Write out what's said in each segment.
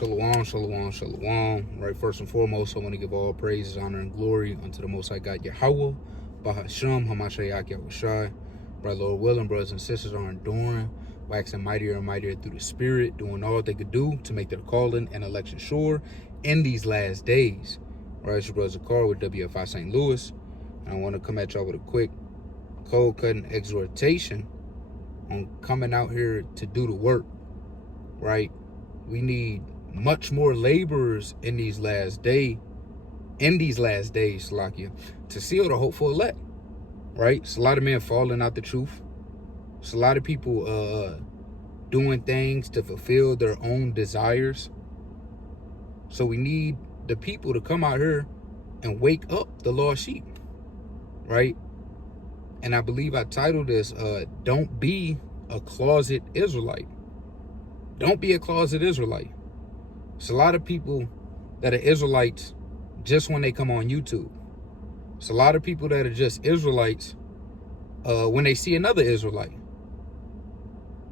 Shalom, shalom, shalom. Right, first and foremost, I want to give all praises, honor, and glory unto the Most High God Yahweh, Bahasham, Hamashiach Yahushai. Right, Lord willing, brothers and sisters are enduring, waxing mightier and mightier through the Spirit, doing all they could do to make their calling and election sure in these last days. Right, it's your brother Zakar with WFI St. Louis, and I want to come at y'all with a quick cold-cutting exhortation on coming out here to do the work. Right, we need much more laborers in these last days, Salakia, to seal the hopeful elect. Right, it's a lot of men falling out the truth. It's a lot of people doing things to fulfill their own desires. So we need the people to come out here and wake up the lost sheep. Right, and I believe I titled this "Don't Be a Closet Israelite." Don't be a closet Israelite. It's a lot of people that are Israelites just when they come on YouTube. It's a lot of people that are just Israelites when they see another Israelite.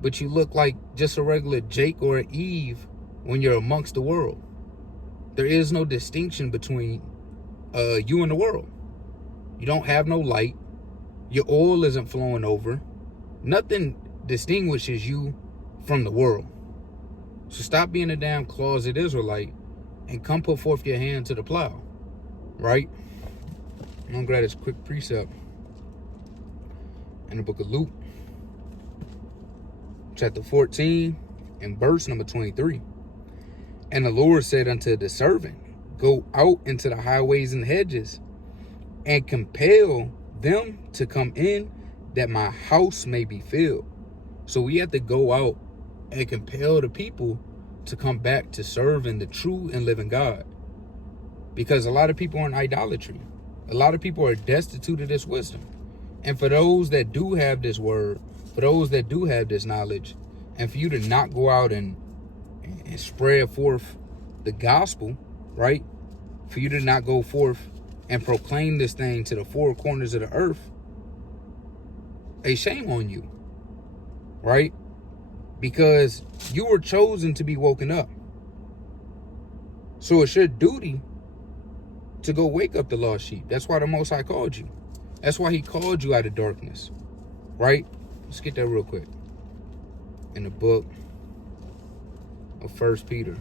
But you look like just a regular Jake or an Eve when you're amongst the world. There is no distinction between you and the world. You don't have no light. Your oil isn't flowing over. Nothing distinguishes you from the world. So stop being a damn closet Israelite and come put forth your hand to the plow. Right? I'm going to grab this quick precept in the book of Luke, chapter 14 and verse number 23. And the Lord said unto the servant, go out into the highways and hedges and compel them to come in, that my house may be filled. So we have to go out and compel the people to come back to serving the true and living God. Because a lot of people are in idolatry. A lot of people are destitute of this wisdom. And for those that do have this word, for those that do have this knowledge, and for you to not go out and spread forth the gospel, right? For you to not go forth and proclaim this thing to the four corners of the earth, a shame on you, right? Because you were chosen to be woken up. So it's your duty to go wake up the lost sheep. That's why the Most High called you. That's why he called you out of darkness, right? Let's get that real quick. In the book of 1 Peter,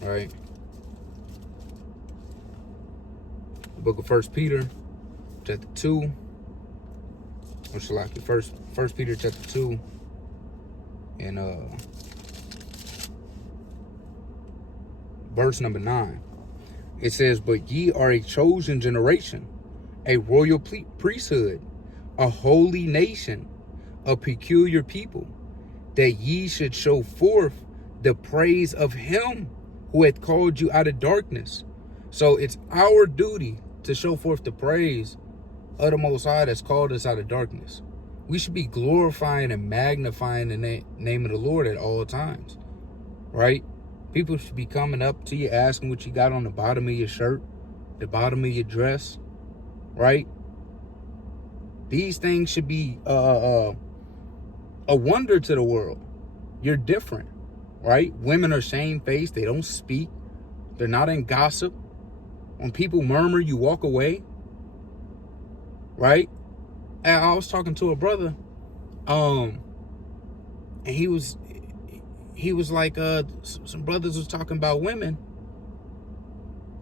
right? The book of 1 Peter, chapter 2. Or shall I like it? First Peter, chapter 2. And verse number 9, it says, but ye are a chosen generation, a royal priesthood, a holy nation, a peculiar people, that ye should show forth the praise of him who hath called you out of darkness. So it's our duty to show forth the praise of the Most High that's called us out of darkness. We should be glorifying and magnifying the name of the Lord at all times, right? People should be coming up to you asking what you got on the bottom of your shirt, the bottom of your dress, right? These things should be a wonder to the world. You're different, right? Women are shamefaced. They don't speak. They're not in gossip. When people murmur, you walk away, right? And I was talking to a brother, and he was like, some brothers was talking about women,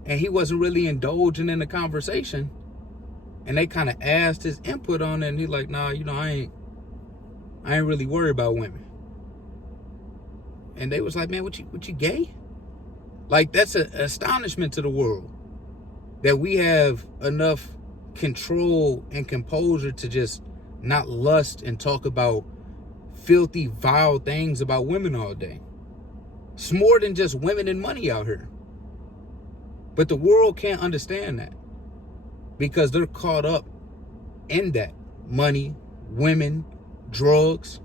and he wasn't really indulging in the conversation, and they kind of asked his input on it, and he's like, nah, I ain't really worried about women. And they was like, man, what you gay? Like, that's an astonishment to the world that we have enough control and composure to just not lust and talk about filthy, vile things about women all day. It's more than just women and money out here. But the world can't understand that because they're caught up in that. Money, women, drugs.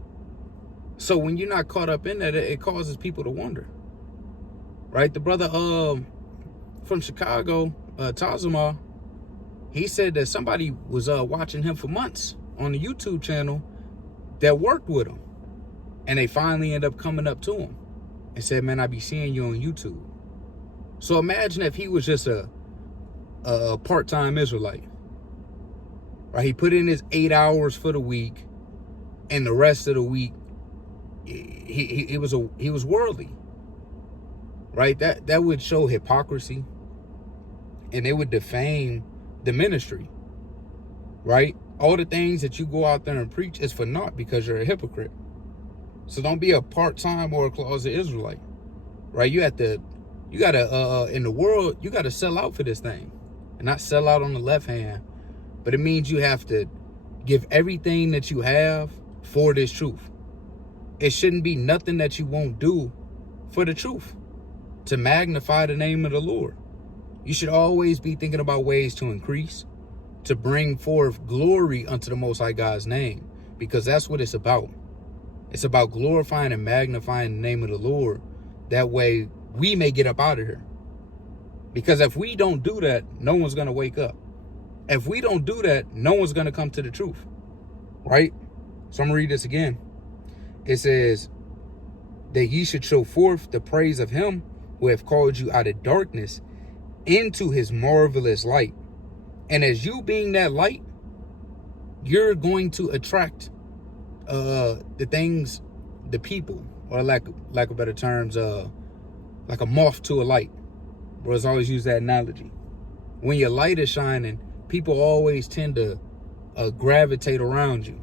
So when you're not caught up in that, it causes people to wonder. Right? The brother from Chicago, Tazama, he said that somebody was watching him for months on the YouTube channel that worked with him. And they finally end up coming up to him. and said, man, I be seeing you on YouTube. So imagine if he was just a part-time Israelite, right? He put in his 8 hours for the week, and the rest of the week, he was worldly, right? That would show hypocrisy, and it would defame the ministry, right? All the things that you go out there and preach is for naught because you're a hypocrite. So don't be a part-time or a closet Israelite, right? You gotta in the world, you gotta sell out for this thing, and not sell out on the left hand, but it means you have to give everything that you have for this truth. It shouldn't be nothing that you won't do for the truth, to magnify the name of the Lord. You should always be thinking about ways to increase, to bring forth glory unto the Most High God's name, because that's what it's about. It's about glorifying and magnifying the name of the Lord. That way we may get up out of here. Because if we don't do that, no one's going to wake up. If we don't do that, no one's going to come to the truth, right? So I'm going to read this again. It says that ye should show forth the praise of him who have called you out of darkness into his marvelous light. And as you being that light, you're going to attract the things, the people, or lack of better terms, like a moth to a light. Brothers always use that analogy. When your light is shining, people always tend to gravitate around you,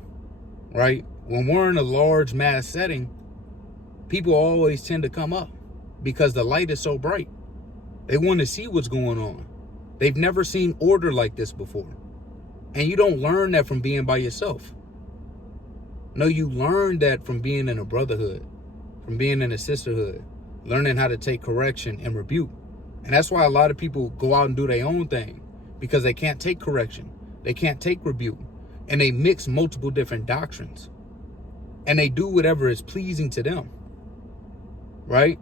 right? When we're in a large mass setting, people always tend to come up because the light is so bright. They want to see what's going on. They've never seen order like this before. And you don't learn that from being by yourself. No, you learn that from being in a brotherhood, from being in a sisterhood, learning how to take correction and rebuke. And that's why a lot of people go out and do their own thing, because they can't take correction. They can't take rebuke. And they mix multiple different doctrines. And they do whatever is pleasing to them, right?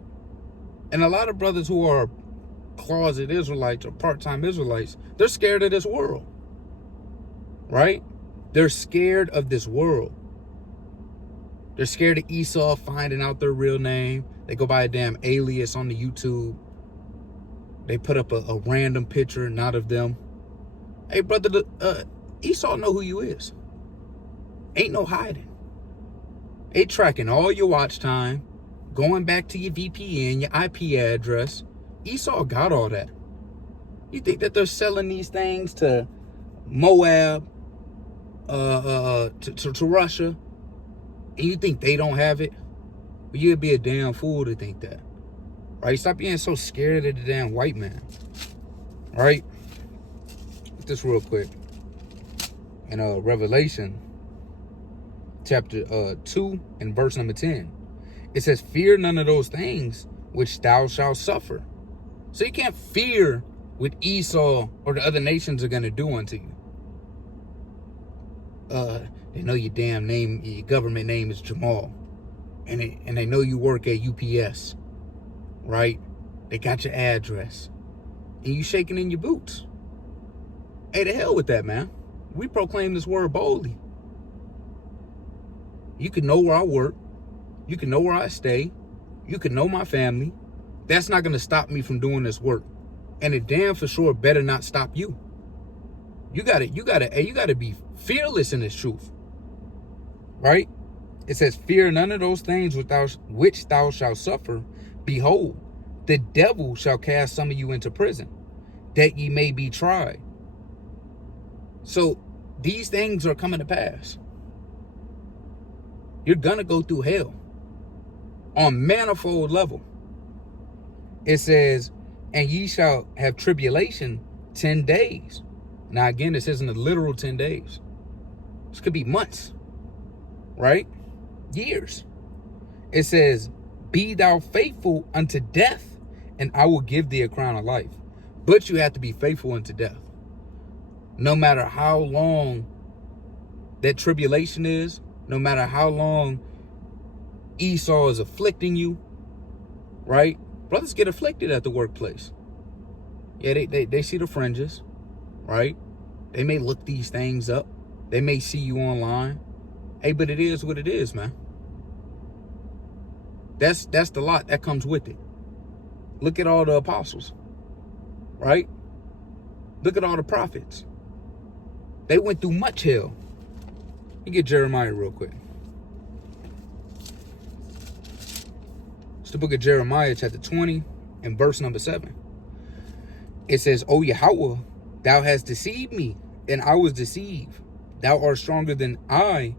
And a lot of brothers who are closet Israelites or part-time Israelites, they're scared of this world, right? They're scared of this world. They're scared of Esau finding out their real name. They go by a damn alias on the YouTube. They put up a random picture, not of them. Hey, brother, Esau know who you is. Ain't no hiding. They tracking all your watch time, going back to your VPN, your IP address. Esau got all that. You think that they're selling these things to Moab, to Russia, and you think they don't have it? Well, you'd be a damn fool to think that, right? Stop being so scared of the damn white man, right? Look this real quick. In Revelation chapter 2 and verse number 10, it says, fear none of those things which thou shalt suffer. So you can't fear what Esau or the other nations are going to do unto you. They know your damn name, your government name is Jamal. And they know you work at UPS, right? They got your address. And you shaking in your boots. Hey, the hell with that, man. We proclaim this word boldly. You can know where I work. You can know where I stay. You can know my family. That's not going to stop me from doing this work. And it damn for sure better not stop you. You gotta be fearless in this truth. Right? It says, fear none of those things which thou shalt suffer. Behold, the devil shall cast some of you into prison, that ye may be tried. So these things are coming to pass. You're gonna go through hell on manifold level. It says, and ye shall have tribulation 10 days. Now again, this isn't a literal 10 days. This could be months, right? Years. It says, be thou faithful unto death, and I will give thee a crown of life. But you have to be faithful unto death. No matter how long that tribulation is, no matter how long Esau is afflicting you, right? Brothers get afflicted at the workplace. Yeah, they see the fringes, right? They may look these things up. They may see you online. Hey, but it is what it is, man. That's the lot that comes with it. Look at all the apostles, right? Look at all the prophets. They went through much hell. You get Jeremiah real quick. It's the book of Jeremiah, chapter 20, and verse number 7. It says, O Yahweh, thou hast deceived me, and I was deceived. Thou art stronger than I,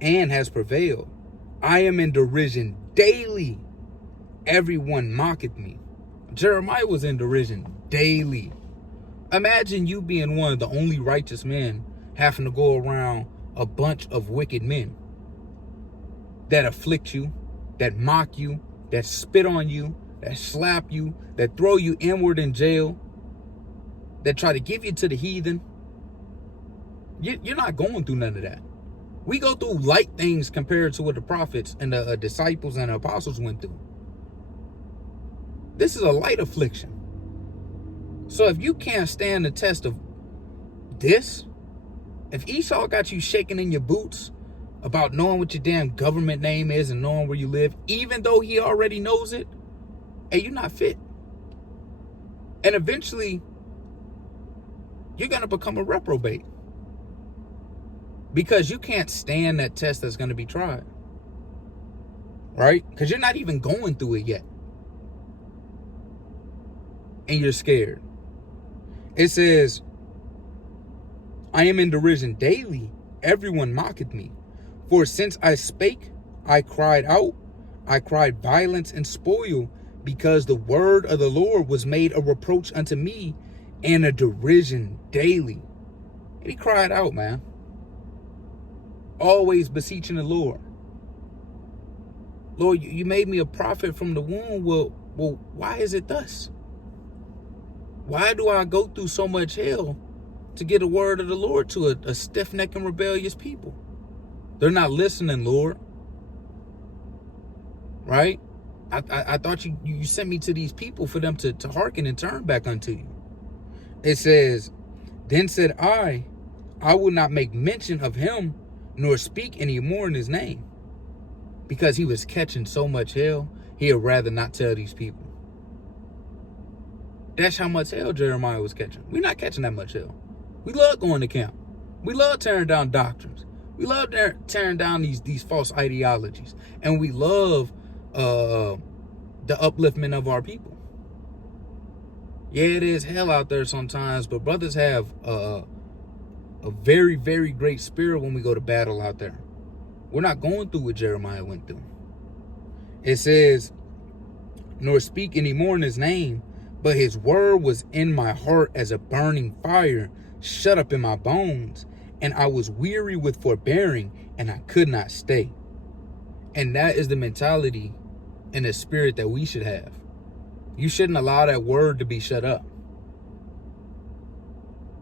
and hast prevailed. I am in derision daily. Everyone mocketh me. Jeremiah was in derision daily. Imagine you being one of the only righteous men having to go around a bunch of wicked men that afflict you, that mock you, that spit on you, that slap you, that throw you inward in jail, that try to give you to the heathen. You're not going through none of that. We go through light things compared to what the prophets and the disciples and the apostles went through. This is a light affliction. So if you can't stand the test of this, if Esau got you shaking in your boots about knowing what your damn government name is and knowing where you live, even though he already knows it, hey, you're not fit. And eventually, you're going to become a reprobate. Because you can't stand that test that's going to be tried. Right? Because you're not even going through it yet. And you're scared. It says, I am in derision daily. Everyone mocketh me. For since I spake, I cried out. I cried violence and spoil, because the word of the Lord was made a reproach unto me and a derision daily. And he cried out, man. Always beseeching the Lord. Lord, you made me a prophet from the womb. Well, why is it thus? Why do I go through so much hell to get a word of the Lord to a stiff-necked and rebellious people? They're not listening, Lord. Right? I thought you sent me to these people for them to hearken and turn back unto you. It says, then said I will not make mention of him, nor speak any more in his name. Because he was catching so much hell, he'd rather not tell these people. That's how much hell Jeremiah was catching. We're not catching that much hell. We love going to camp. We love tearing down doctrines. We love tearing down these false ideologies. And we love the upliftment of our people. Yeah, it is hell out there sometimes, but brothers have a very, very great spirit when we go to battle out there. We're not going through what Jeremiah went through. It says, nor speak any more in his name, but his word was in my heart as a burning fire, shut up in my bones, and I was weary with forbearing, and I could not stay. And that is the mentality and the spirit that we should have. You shouldn't allow that word to be shut up.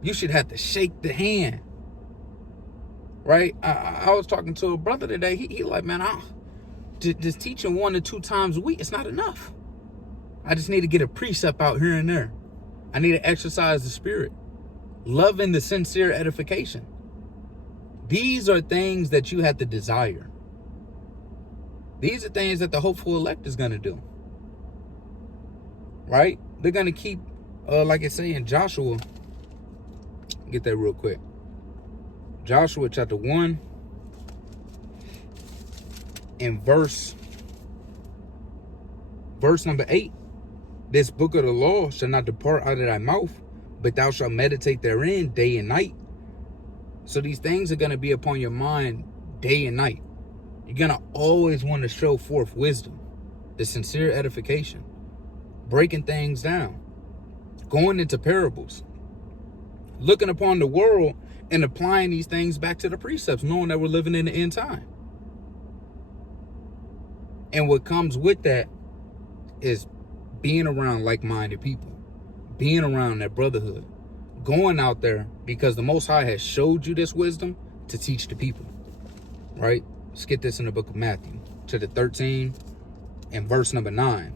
You should have to shake the hand. Right? I was talking to a brother today. He like, man, just teaching 1 to 2 times a week, it's not enough. I just need to get a precept out here and there. I need to exercise the spirit. Loving the sincere edification. These are things that you have to desire. These are things that the hopeful elect is going to do. Right? They're going to keep, like it say in Joshua. Get that real quick. Joshua chapter 1 and verse number 8. This book of the law shall not depart out of thy mouth, but thou shalt meditate therein day and night. So these things are going to be upon your mind day and night. You're going to always want to show forth wisdom, the sincere edification, breaking things down, going into parables, looking upon the world and applying these things back to the precepts, knowing that we're living in the end time. And what comes with that is being around like-minded people, being around that brotherhood, going out there because the Most High has showed you this wisdom to teach the people, right? Let's get this in the book of Matthew, chapter 13 and verse number 9.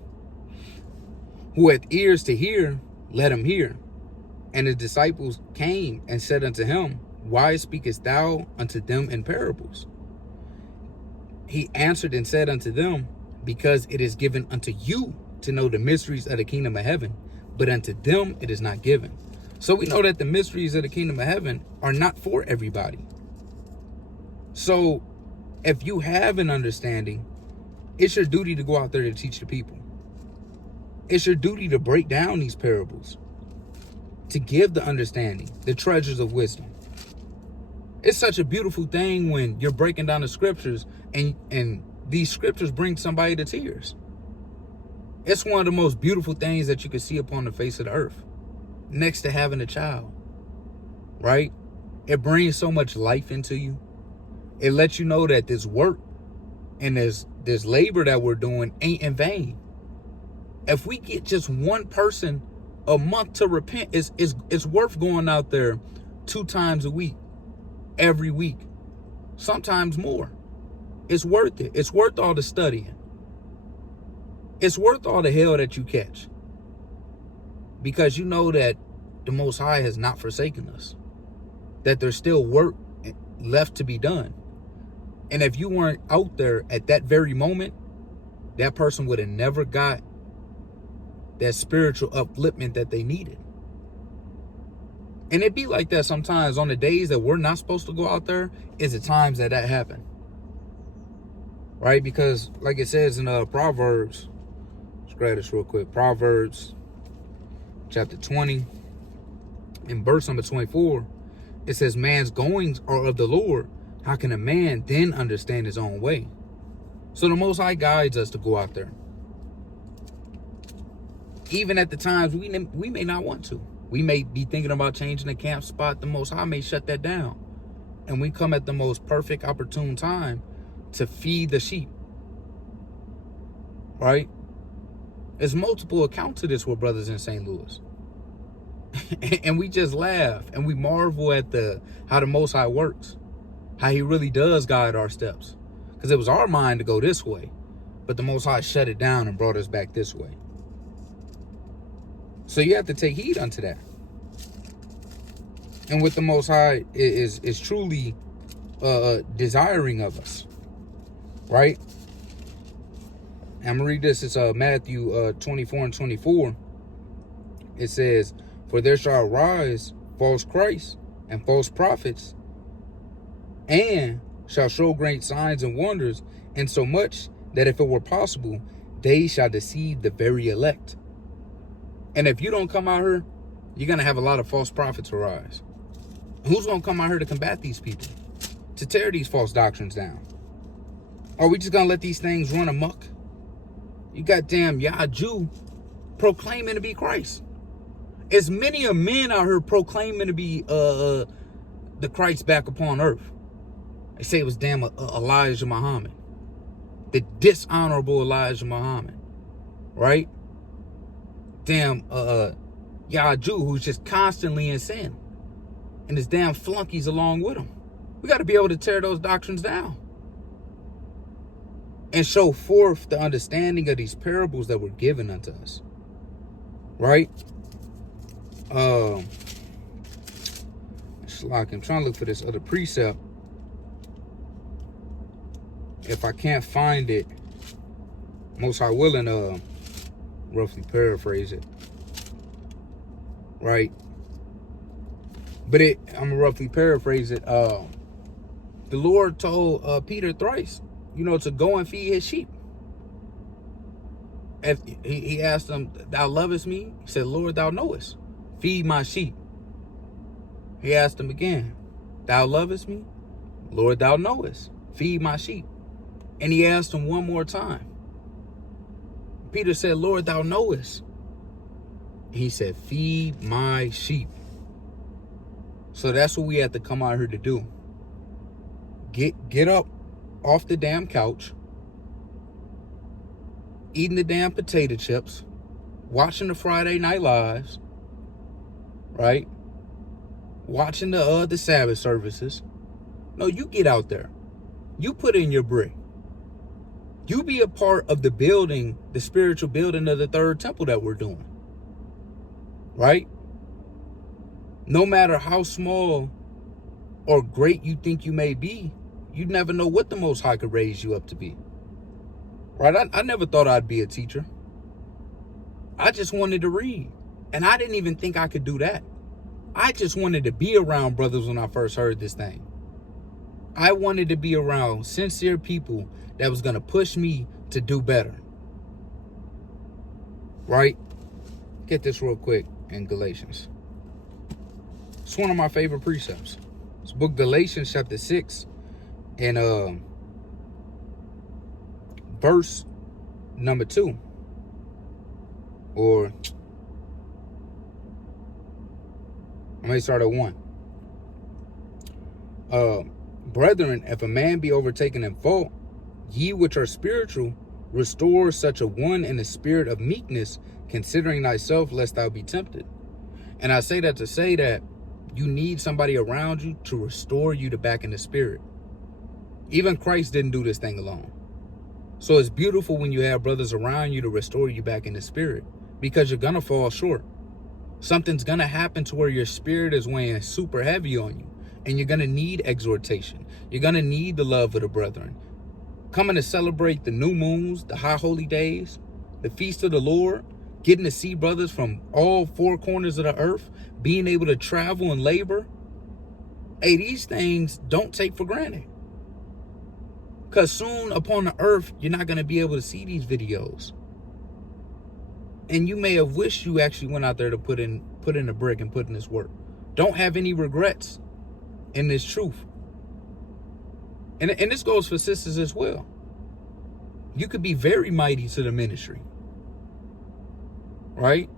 Who hath ears to hear, let him hear. And his disciples came and said unto him, why speakest thou unto them in parables? He answered and said unto them, because it is given unto you to know the mysteries of the kingdom of heaven, but unto them it is not given. So we know that the mysteries of the kingdom of heaven are not for everybody. So if you have an understanding, it's your duty to go out there to teach the people. It's your duty to break down these parables, to give the understanding, the treasures of wisdom. It's such a beautiful thing when you're breaking down the scriptures and these scriptures bring somebody to tears. It's one of the most beautiful things that you can see upon the face of the earth, next to having a child, right? It brings so much life into you. It lets you know that this work and this labor that we're doing ain't in vain. If we get just one person a month to repent, it's worth going out there 2 times a week, every week, sometimes more. It's worth it. It's worth all the studying. It's worth all the hell that you catch, because you know that the Most High has not forsaken us, that there's still work left to be done. And if you weren't out there at that very moment, that person would have never got that spiritual upliftment that they needed. And it be like that sometimes. On the days that we're not supposed to go out there is the times that happen, right? Because like it says in Proverbs, let's grab this real quick. Proverbs chapter 20 in verse number 24, it says, man's goings are of the Lord. How can a man then understand his own way? So the Most High guides us to go out there, even at the times we may not want to. We may be thinking about changing the camp spot. The Most High may shut that down, and we come at the most perfect opportune time to feed the sheep, right? There's multiple accounts of this with brothers in St. Louis. And we just laugh and we marvel at how the Most High works, how he really does guide our steps. Because it was our mind to go this way, but the Most High shut it down and brought us back this way. So you have to take heed unto that. And what the Most High is truly desiring of us, right? I'm going to read this. It's Matthew 24 and 24. It says, for there shall arise false Christs and false prophets, and shall show great signs and wonders, insomuch that if it were possible, they shall deceive the very elect. And if you don't come out here, you're going to have a lot of false prophets arise. Who's going to come out here to combat these people, to tear these false doctrines down? Are we just going to let these things run amok? You goddamn Jew proclaiming to be Christ. As many of men out here proclaiming to be the Christ back upon earth. They say it was damn Elijah Muhammad, the dishonorable Elijah Muhammad, right? Damn Jew who's just constantly in sin, and his damn flunkies along with him. We got to be able to tear those doctrines down and show forth the understanding of these parables that were given unto us, right? I'm trying to look for this other precept. If I can't find it, Most High willing, roughly paraphrase it, right? But I'm gonna roughly paraphrase it. The Lord told Peter thrice, to go and feed his sheep. If he asked him, thou lovest me? He said, Lord, thou knowest. Feed my sheep. He asked him again, thou lovest me? Lord, thou knowest. Feed my sheep. And he asked him one more time. Peter said, Lord, thou knowest. He said, feed my sheep. So that's what we have to come out here to do. Get up off the damn couch, eating the damn potato chips, watching the Friday Night Lives, right? Watching the Sabbath services. No, you get out there. You put in your brick. You be a part of the building, the spiritual building of the third temple that we're doing, right? No matter how small or great you think you may be, you never know what the Most High could raise you up to be. right? I never thought I'd be a teacher. I just wanted to read. And I didn't even think I could do that. I just wanted to be around brothers when I first heard this thing. I wanted to be around sincere people that was going to push me to do better. Right? Get this real quick in Galatians. It's one of my favorite precepts. It's book Galatians chapter 6 and verse number 2. Or I may start at 1. Brethren, if a man be overtaken in fault, ye which are spiritual, restore such a one in the spirit of meekness, considering thyself, lest thou be tempted. And I say that to say that you need somebody around you to restore you to back in the spirit. Even Christ didn't do this thing alone. So it's beautiful when you have brothers around you to restore you back in the spirit, because you're going to fall short. Something's going to happen to where your spirit is weighing super heavy on you. And you're going to need exhortation. You're going to need the love of the brethren. Coming to celebrate the new moons, the high holy days, the feast of the Lord, getting to see brothers from all four corners of the earth, being able to travel and labor. Hey, these things don't take for granted. Because soon upon the earth, you're not going to be able to see these videos. And you may have wished you actually went out there to put in the brick and put in this work. Don't have any regrets in this truth. And this goes for sisters as well. You could be very mighty to the ministry. Right?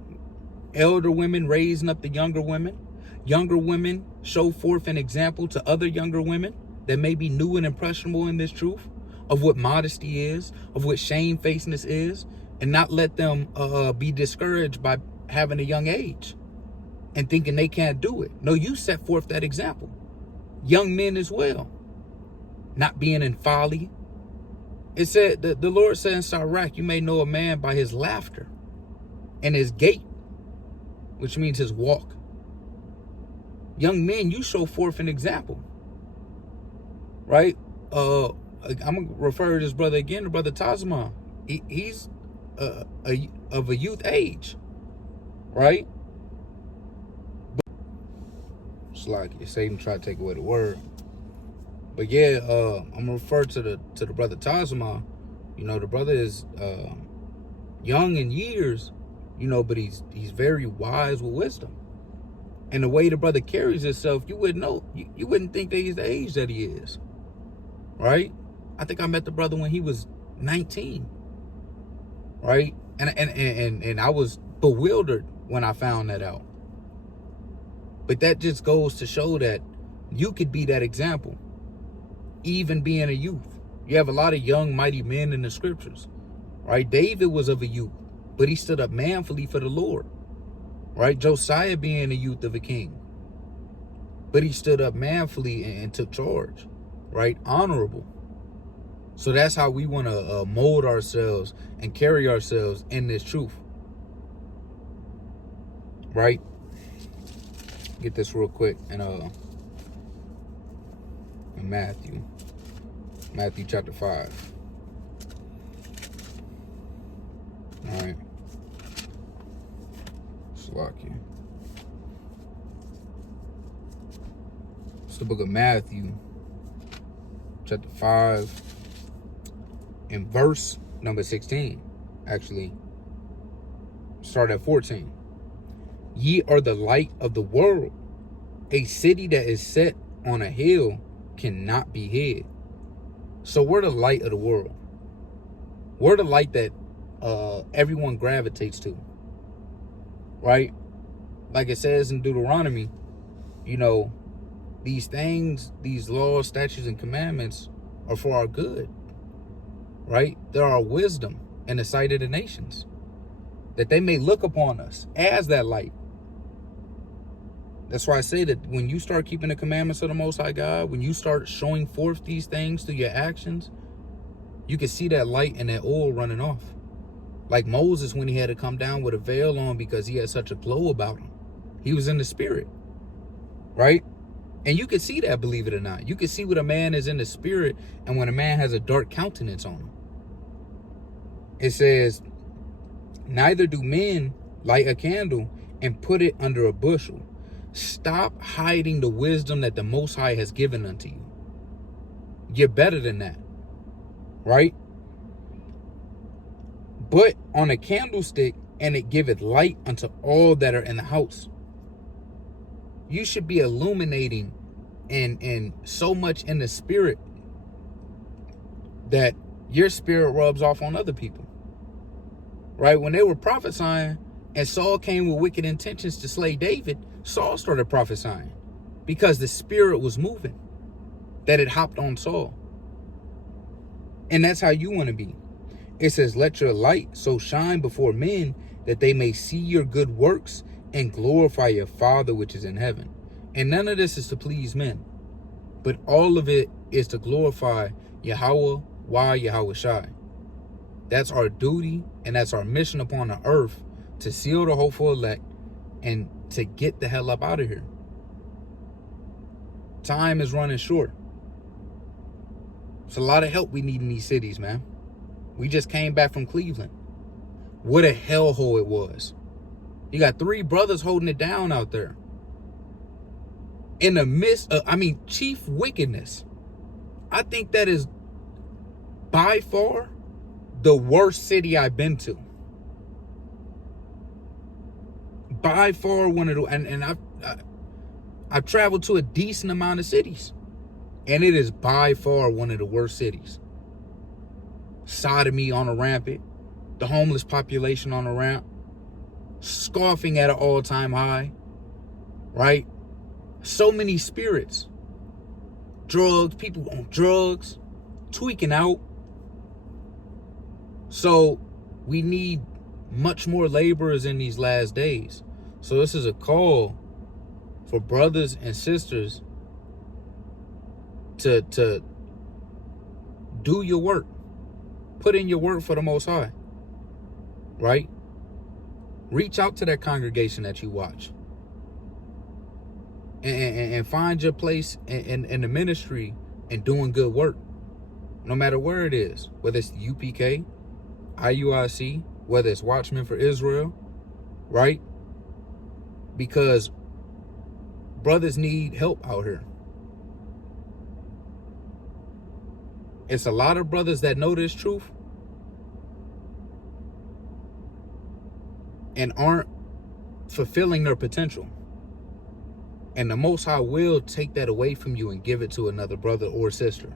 Elder women raising up the younger women. Younger women show forth an example to other younger women that may be new and impressionable in this truth of what modesty is, of what shamefacedness is, and not let them be discouraged by having a young age and thinking they can't do it. No, you set forth that example. Young men as well, not being in folly. It said, the Lord said in Sirach, you may know a man by his laughter and his gait, which means his walk. Young men, you show forth an example, right? I'm going to refer to this brother again, the brother Tazma. He's of a youth age, right? It's like Satan tried to take away the word. But yeah, I'm gonna refer to the brother Tazma. You know, the brother is young in years, you know, but he's very wise with wisdom. And the way the brother carries himself, you wouldn't know. You wouldn't think that he's the age that he is, right? I think I met the brother when he was 19, right? And I was bewildered when I found that out. But that just goes to show that you could be that example, even being a youth. You have a lot of young, mighty men in the scriptures, right? David was of a youth, but he stood up manfully for the Lord, right? Josiah being a youth of a king, but he stood up manfully and took charge, right? Honorable. So that's how we want to mold ourselves and carry ourselves in this truth, right? Get this real quick in Matthew chapter 5. All right, Slovakia. It's the book of Matthew chapter 5 and verse number 16. Actually, start at 14. Ye are the light of the world. A city that is set on a hill cannot be hid. So we're the light of the world. We're the light that everyone gravitates to, right? Like it says in Deuteronomy, you know, these things, these laws, statutes, and commandments are for our good, right? They're our wisdom in the sight of the nations, that they may look upon us as that light. That's why I say that when you start keeping the commandments of the Most High God, when you start showing forth these things through your actions, you can see that light and that oil running off. Like Moses when he had to come down with a veil on because he had such a glow about him. He was in the spirit, right? And you can see that, believe it or not. You can see when a man is in the spirit and when a man has a dark countenance on him. It says, neither do men light a candle and put it under a bushel. Stop hiding the wisdom that the Most High has given unto you. You're better than that, right? But on a candlestick, and it giveth light unto all that are in the house. You should be illuminating and so much in the spirit that your spirit rubs off on other people. Right? When they were prophesying and Saul came with wicked intentions to slay David, Saul started prophesying because the spirit was moving, that it hopped on Saul. And that's how you want to be. It says, let your light so shine before men that they may see your good works and glorify your Father which is in heaven. And none of this is to please men, but all of it is to glorify Yahweh, Yahweh Shai. That's our duty, and that's our mission upon the earth, to seal the hopeful elect and to get the hell up out of here. Time is running short. It's a lot of help we need in these cities, man. We just came back from Cleveland. What a hellhole it was. You got 3 brothers holding it down out there. In the midst of, chief wickedness. I think that is by far the worst city I've been to. By far one of the, and I've traveled to a decent amount of cities. And it is by far one of the worst cities. Sodomy on a rampant. The homeless population on a ramp. Scoffing at an all-time high. Right? So many spirits. Drugs. People on drugs. Tweaking out. So we need much more laborers in these last days. So this is a call for brothers and sisters to do your work. Put in your work for the Most High. Right? Reach out to that congregation that you watch. And find your place in the ministry and doing good work. No matter where it is. Whether it's the UPK, IUIC, whether it's Watchmen for Israel. Right? Because brothers need help out here. It's a lot of brothers that know this truth and aren't fulfilling their potential. And the Most High will take that away from you and give it to another brother or sister.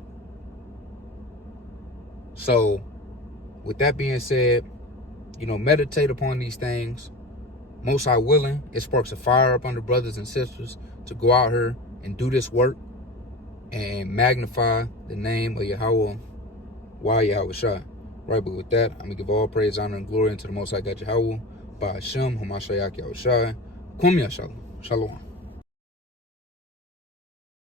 So, with that being said, meditate upon these things. Most High willing, it sparks a fire up under brothers and sisters to go out here and do this work and magnify the name of Yahweh, Yahweh Shai. Right, but with that, I'm going to give all praise, honor, and glory unto the Most High God Yahweh, by Hashem, Hamashiach Yahweh Shai, Kum Yashalom. Shalom.